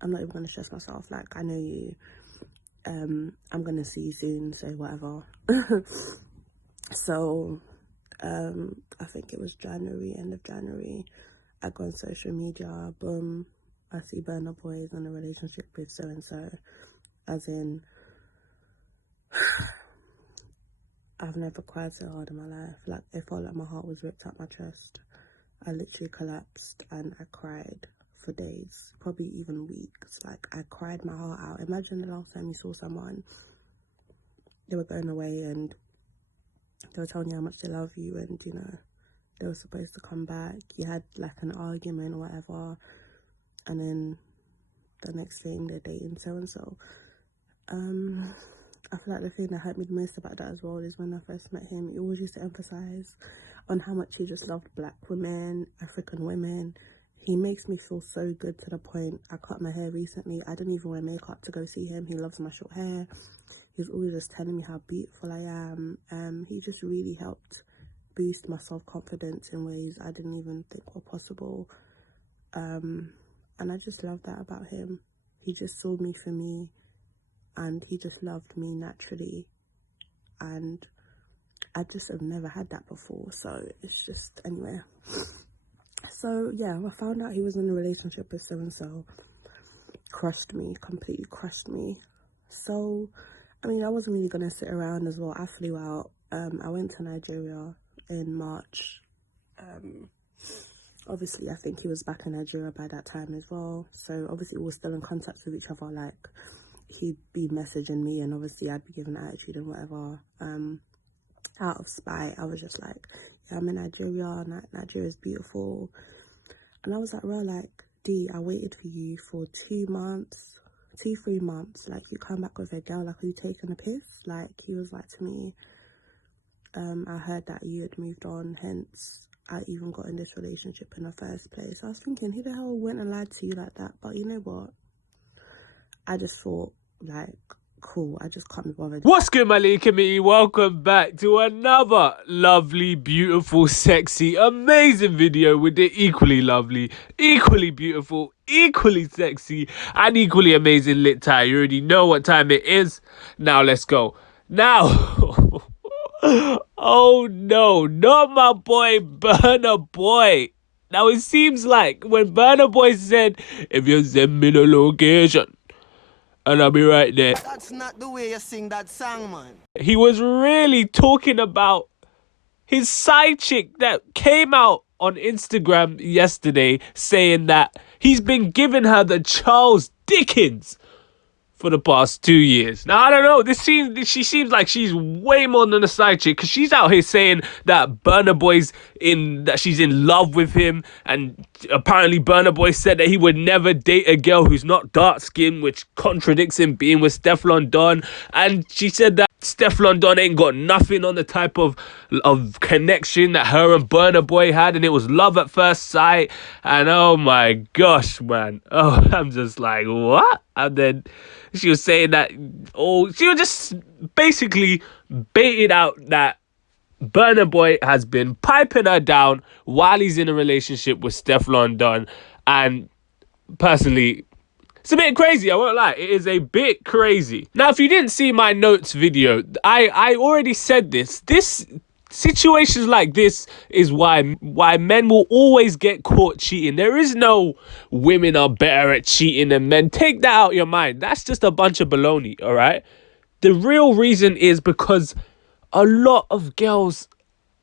I'm not even gonna stress myself. Like, I know you. I'm gonna see you soon, so whatever. So I think it was January, end of January, I go on social media, boom, I see Burna Boy is in a relationship with so and so. As in, I've never cried so hard in my life. Like, it felt like my heart was ripped out my chest. I literally collapsed and I cried for days, probably even weeks. Like, I cried my heart out. Imagine the last time you saw someone, they were going away and they were telling you how much they love you, and you know, they were supposed to come back. You had like an argument or whatever, and then the next thing they're dating so and so. I feel like the thing that hurt me the most about that as well is when I first met him, he always used to emphasize on how much he just loved black women, African women. He makes me feel so good to the point, I cut my hair recently. I didn't even wear makeup to go see him. He loves my short hair. He was always just telling me how beautiful I am. He just really helped boost my self-confidence in ways I didn't even think were possible. And I just love that about him. He just saw me for me, and he just loved me naturally. And I just have never had that before, so it's just, anyway. So yeah, I found out he was in a relationship with so-and-so. Crushed me, completely crushed me. So, I mean, I wasn't really going to sit around as well. I flew out. I went to Nigeria in March. Obviously, I think he was back in Nigeria by that time as well. So, obviously, we were still in contact with each other. Like, he'd be messaging me, and obviously, I'd be giving attitude and whatever. Out of spite, I was just like, yeah, I'm in Nigeria. Nigeria's beautiful. And I was like, well, like, D, I waited for you for 3 months. Like, you come back with a girl, like, are you taking a piss? Like, he was like to me, I heard that you had moved on, hence I even got in this relationship in the first place. I was thinking, who the hell went and lied to you like that? But you know what? I just thought, like, cool, I just can't be bothered. What's good, my little community? Welcome back to another lovely, beautiful, sexy, amazing video with the equally lovely, equally beautiful, equally sexy, and equally amazing LiTTyENT. You already know what time it is. Now let's go. Now, oh no, not my boy Burna Boy. Now it seems like when Burna Boy said, if you send me the location, and I'll be right there. That's not the way you sing that song, man. He was really talking about his side chick that came out on Instagram yesterday saying that he's been giving her the Charles Dickens for the past 2 years. Now, I don't know. She seems like she's way more than a side chick, because she's out here saying that Burna Boy's that she's in love with him, and apparently Burna Boy said that he would never date a girl who's not dark skinned, which contradicts him being with SteffLondon. And she said that SteffLondon ain't got nothing on the type of connection that her and Burna Boy had, and it was love at first sight. And oh my gosh, man. Oh, I'm just like, what? And then she was saying that, she was just basically baited out that Burna Boy has been piping her down while he's in a relationship with SteffLondon. And personally, it's a bit crazy, I won't lie. It is a bit crazy. Now, if you didn't see my notes video, I already said this. Situations like this is why men will always get caught cheating. There is no women are better at cheating than men. Take that out of your mind. That's just a bunch of baloney, all right? The real reason is because a lot of girls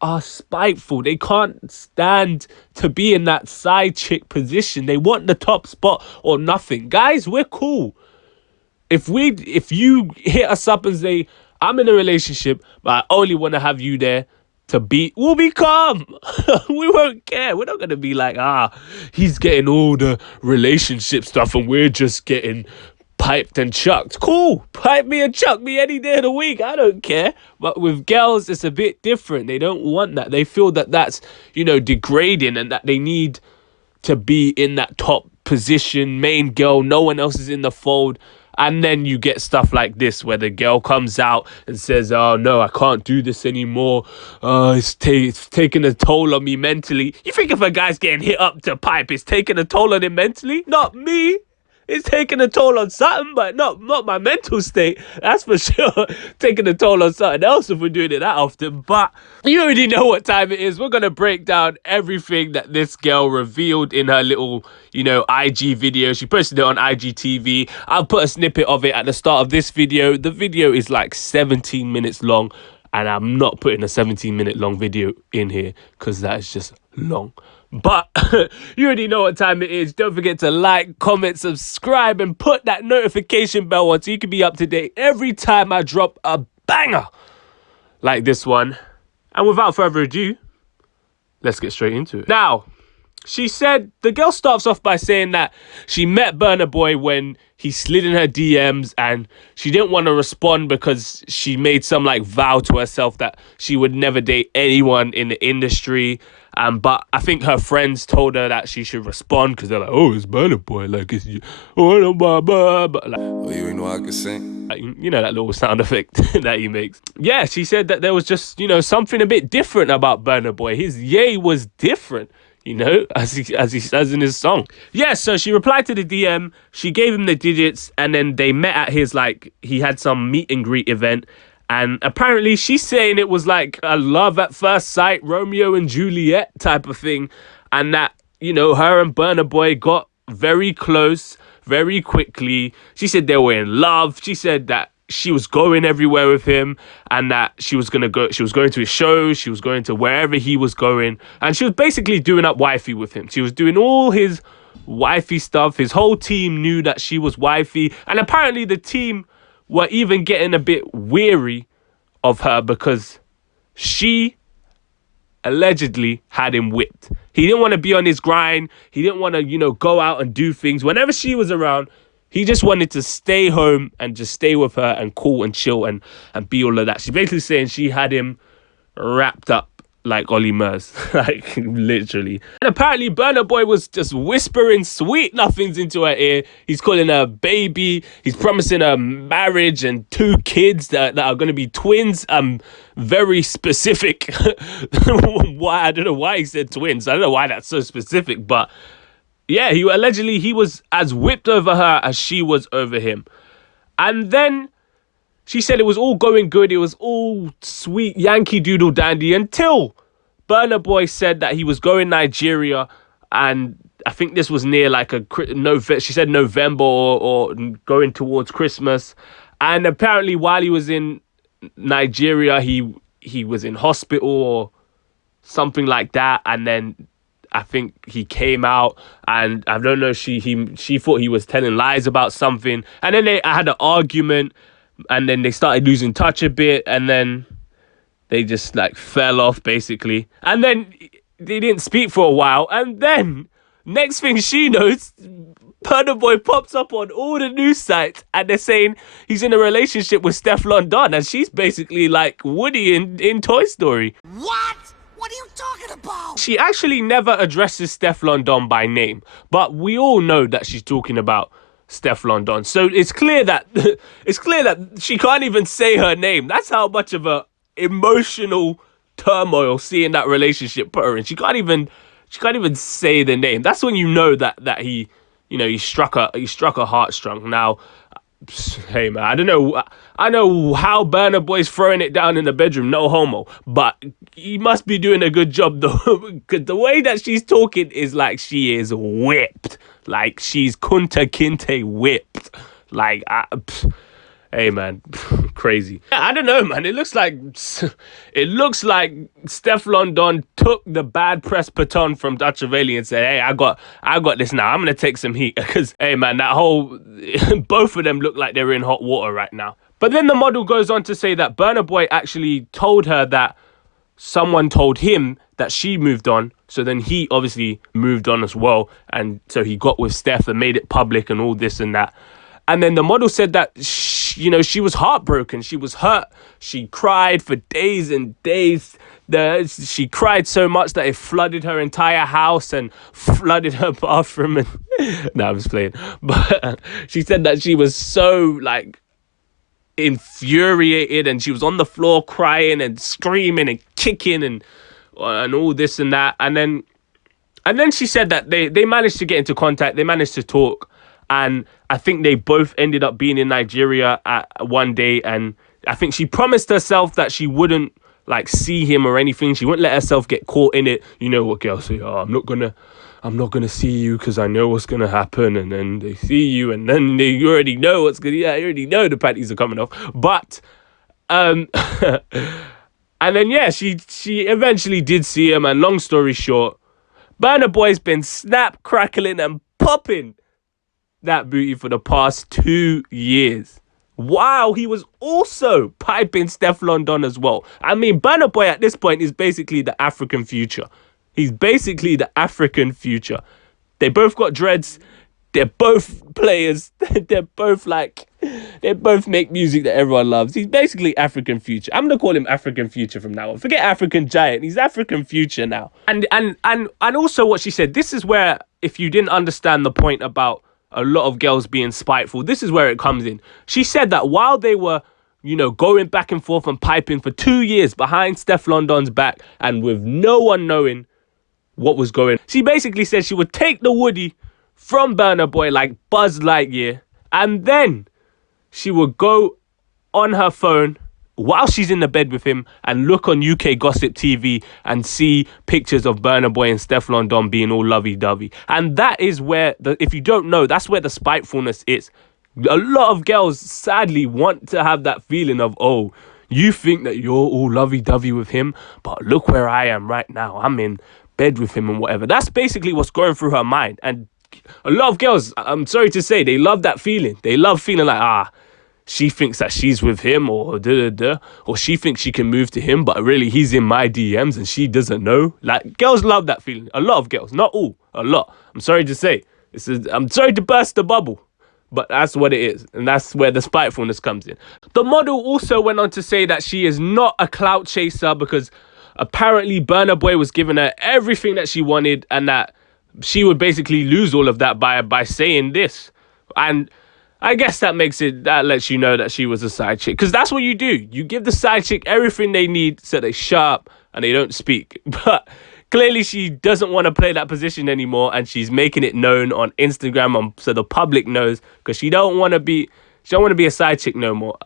are spiteful. They can't stand to be in that side chick position. They want the top spot or nothing. Guys, we're cool. If you hit us up and say, I'm in a relationship, but I only want to have you there we'll be calm. We won't care. We're not going to be like, he's getting all the relationship stuff and we're just getting piped and chucked. Cool. Pipe me and chuck me any day of the week. I don't care. But with girls, it's a bit different. They don't want that. They feel that that's, degrading, and that they need to be in that top position, main girl. No one else is in the fold. And then you get stuff like this where the girl comes out and says, oh, no, I can't do this anymore. It's taking a toll on me mentally. You think if a guy's getting hit up to pipe, it's taking a toll on him mentally? Not me. it's taking a toll on something, but not my mental state. That's for sure. Taking a toll on something else if we're doing it that often. But you already know what time it is. We're going to break down everything that this girl revealed in her little, IG video. She posted it on IGTV. I'll put a snippet of it at the start of this video. The video is like 17 minutes long, and I'm not putting a 17-minute long video in here because that is just long. But you already know what time it is. Don't forget to like, comment, subscribe, and put that notification bell on so you can be up to date every time I drop a banger like this one. And without further ado, let's get straight into it. Now, she said, the girl starts off by saying that she met Burna Boy when he slid in her DMs and she didn't want to respond because she made some vow to herself that she would never date anyone in the industry. But I think her friends told her that she should respond because they're like, oh, it's Burna Boy. It's you. Oh, you ain't know I can sing. You know that little sound effect that he makes. Yeah, she said that there was just, something a bit different about Burna Boy. His yay was different, as he says in his song. Yeah, so she replied to the DM. She gave him the digits and then they met at his, he had some meet and greet event. And apparently she's saying it was like a love at first sight, Romeo and Juliet type of thing. And that, her and Burna Boy got very close very quickly. She said they were in love. She said that she was going everywhere with him and that she was going to his shows. She was going to wherever he was going. And she was basically doing up wifey with him. She was doing all his wifey stuff. His whole team knew that she was wifey. And apparently the team were even getting a bit weary of her because she allegedly had him whipped. He didn't want to be on his grind. He didn't want to, go out and do things. Whenever she was around, he just wanted to stay home and just stay with her and cool and chill and be all of that. She's basically saying she had him wrapped up like Ollie Murs, literally. And apparently Burna Boy was just whispering sweet nothings into her ear. He's calling her baby. He's promising her marriage and 2 kids that are going to be twins. Very specific. Why? I don't know why he said twins. I don't know why that's so specific, but yeah, he was as whipped over her as she was over him. And then she said it was all going good. It was all sweet Yankee Doodle Dandy until Burna Boy said that he was going Nigeria. And I think this was near she said November or going towards Christmas. And apparently while he was in Nigeria, he was in hospital or something like that. And then I think he came out and I don't know, she thought he was telling lies about something. And then I had an argument. And then they started losing touch a bit, and then they just fell off basically. And then they didn't speak for a while, and then next thing she knows, Burna Boy pops up on all the news sites, and they're saying he's in a relationship with SteffLondon, and she's basically like Woody in Toy Story. What? What are you talking about? She actually never addresses SteffLondon by name, but we all know that she's talking about SteffLondon. So it's clear that she can't even say her name. That's how much of a emotional turmoil seeing that relationship put her in. She can't even say the name. That's when you know that he struck a heartstrung. Now, hey man, I know how Burna Boy's throwing it down in the bedroom, no homo, but he must be doing a good job though, because the way that she's talking is like she is whipped. Like she's kunta kinte whipped. Hey man, crazy. I don't know, man. It looks like SteffLondon took the bad press baton from Dutch Valley and said, "Hey, I got this now. I'm gonna take some heat." Because hey man, both of them look like they're in hot water right now. But then the model goes on to say that Burna Boy actually told her that someone told him that she moved on. So then he obviously moved on as well. And so he got with Steph and made it public and all this and that. And then the model said that, she was heartbroken. She was hurt. She cried for days and days. She cried so much that it flooded her entire house and flooded her bathroom. And no, I'm just playing. But she said that she was so infuriated and she was on the floor crying and screaming and kicking and all this and that. And then she said that they managed to get into contact. They managed to talk. And I think they both ended up being in Nigeria at one day. And I think she promised herself that she wouldn't like see him or anything. She wouldn't let herself get caught in it. You know what girls say, oh, I'm not gonna see you because I know what's gonna happen. And then they see you and then you already know what's gonna, yeah, you already know the panties are coming off. But and then yeah, she eventually did see him, and long story short, Burna Boy's been snap, crackling and popping that booty for the past 2 years. Wow, he was also piping SteffLondon as well. I mean, Burna Boy at this point is basically the African Future. He's basically the African Future. They both got dreads. They're both players. They both make music that everyone loves. He's basically African Future. I'm gonna call him African Future from now on. Forget African Giant. He's African Future now. And also what she said, this is where, if you didn't understand the point about a lot of girls being spiteful, this is where it comes in. She said that while they were, you know, going back and forth and piping for 2 years behind SteffLondon's back and with no one knowing what was going on, she basically said she would take the woody from Burna Boy like Buzz Lightyear, and then she would go on her phone while she's in the bed with him and look on UK Gossip TV and see pictures of Burna Boy and SteffLondon being all lovey-dovey. And that is where, if you don't know, that's where the spitefulness is. A lot of girls sadly want to have that feeling of, oh, you think that you're all lovey-dovey with him, but look where I am right now. I'm in bed with him and whatever. That's basically what's going through her mind. And a lot of girls, I'm sorry to say, they love that feeling. They love feeling like, she thinks that she's with him, or or she thinks she can move to him, but really he's in my DMs and she doesn't know. Like, girls love that feeling. A lot of girls, not all, a lot. I'm sorry to say. I'm sorry to burst the bubble, but that's what it is. And that's where the spitefulness comes in. The model also went on to say that she is not a clout chaser because apparently Burna Boy was giving her everything that she wanted, and that she would basically lose all of that by saying this. And I guess that lets you know that she was a side chick, because that's what you do. You give the side chick everything they need so they shut up and they don't speak. But clearly she doesn't want to play that position anymore, and she's making it known on Instagram so the public knows, because she don't want to be a side chick no more.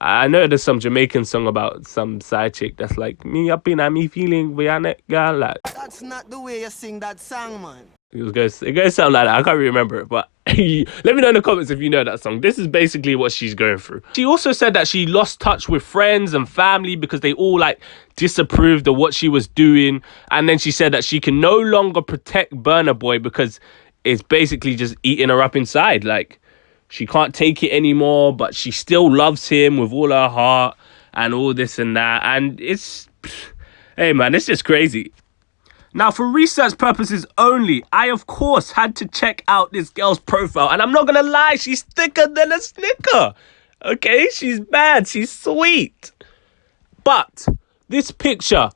I know there's some Jamaican song about some side chick that's like, me up in me feeling we are not girl, like. That's not the way you sing that song, man. It goes sound like that. I can't remember it, but let me know in the comments if you know that song. This is basically what she's going through. She also said that she lost touch with friends and family because they all like disapproved of what she was doing. And then she said that she can no longer protect Burna Boy because it's basically just eating her up inside. Like, she can't take it anymore, but she still loves him with all her heart and all this and that. And hey man, it's just crazy. Now, for research purposes only, I, of course, had to check out this girl's profile. And I'm not going to lie, she's thicker than a Snicker. Okay, she's bad, she's sweet. But this picture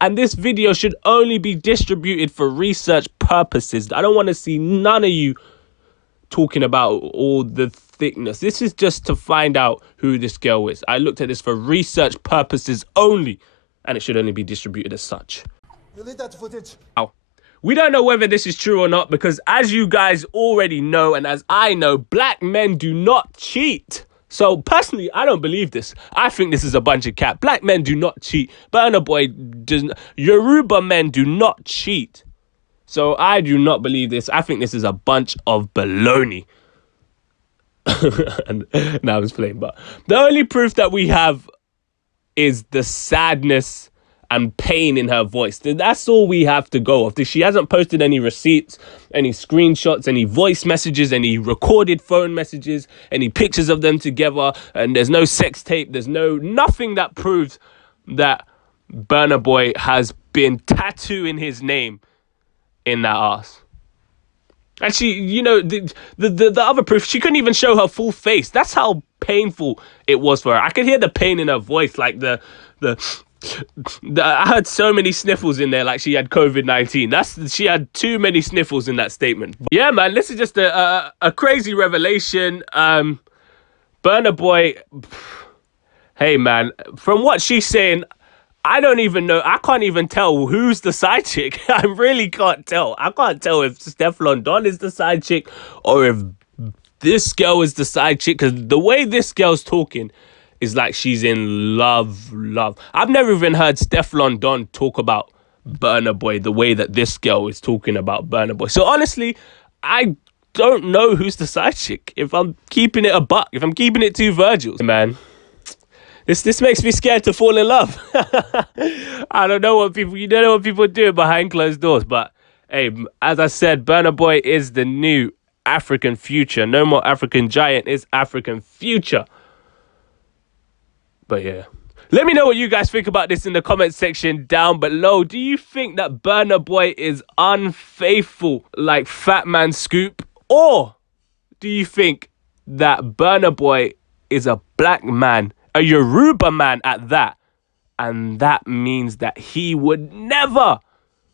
and this video should only be distributed for research purposes. I don't want to see none of you talking about all the thickness. This is just to find out who this girl is. I looked at this for research purposes only, and it should only be distributed as such. Delete that footage. Now, we don't know whether this is true or not, because as you guys already know, and as I know, black men do not cheat. So personally, I don't believe this. I think this is a bunch of cap. Black men do not cheat. Burna Boy doesn't. Yoruba men do not cheat. So I do not believe this. I think this is a bunch of baloney. And now I was playing, but the only proof that we have is the sadness and pain in her voice. That's all we have to go off. She hasn't posted any receipts, any screenshots, any voice messages, any recorded phone messages, any pictures of them together, and there's no sex tape. There's nothing that proves that Burna Boy has been tattooing his name in that ass. And she, you know, the other proof, she couldn't even show her full face. That's how painful it was for her. I could hear the pain in her voice, like I heard so many sniffles in there, like she had COVID-19. She had too many sniffles in that statement. But yeah, man, this is just a crazy revelation. Burna Boy, hey man, from what she's saying, I don't even know. I can't even tell who's the side chick. I really can't tell. I can't tell if SteffLondon is the side chick or if this girl is the side chick. Because the way this girl's talking is like she's in love. I've never even heard SteffLondon talk about Burna Boy the way that this girl is talking about Burna Boy. So honestly, I don't know who's the side chick. If I'm keeping it a buck, if I'm keeping it two Virgils, man. This makes me scared to fall in love. I don't know what people, you don't know what people do behind closed doors. But hey, as I said, Burna Boy is the new African future. No more African giant, it's African future. But yeah. Let me know what you guys think about this in the comment section down below. Do you think that Burna Boy is unfaithful like Fat Man Scoop? Or do you think that Burna Boy is a black man, a Yoruba man at that, and that means that he would never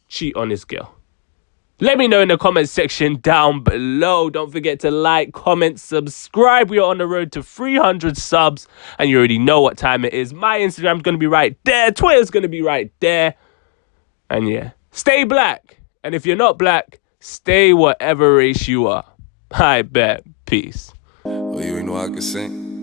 cheat on his girl? Let me know in the comment section down below. Don't forget to like, comment, subscribe. We are on the road to 300 subs, and you already know what time it is. My Instagram's going to be right there. Twitter's going to be right there. And yeah, stay black. And if you're not black, stay whatever race you are. I bet. Peace. Oh, you ain't know I could sing?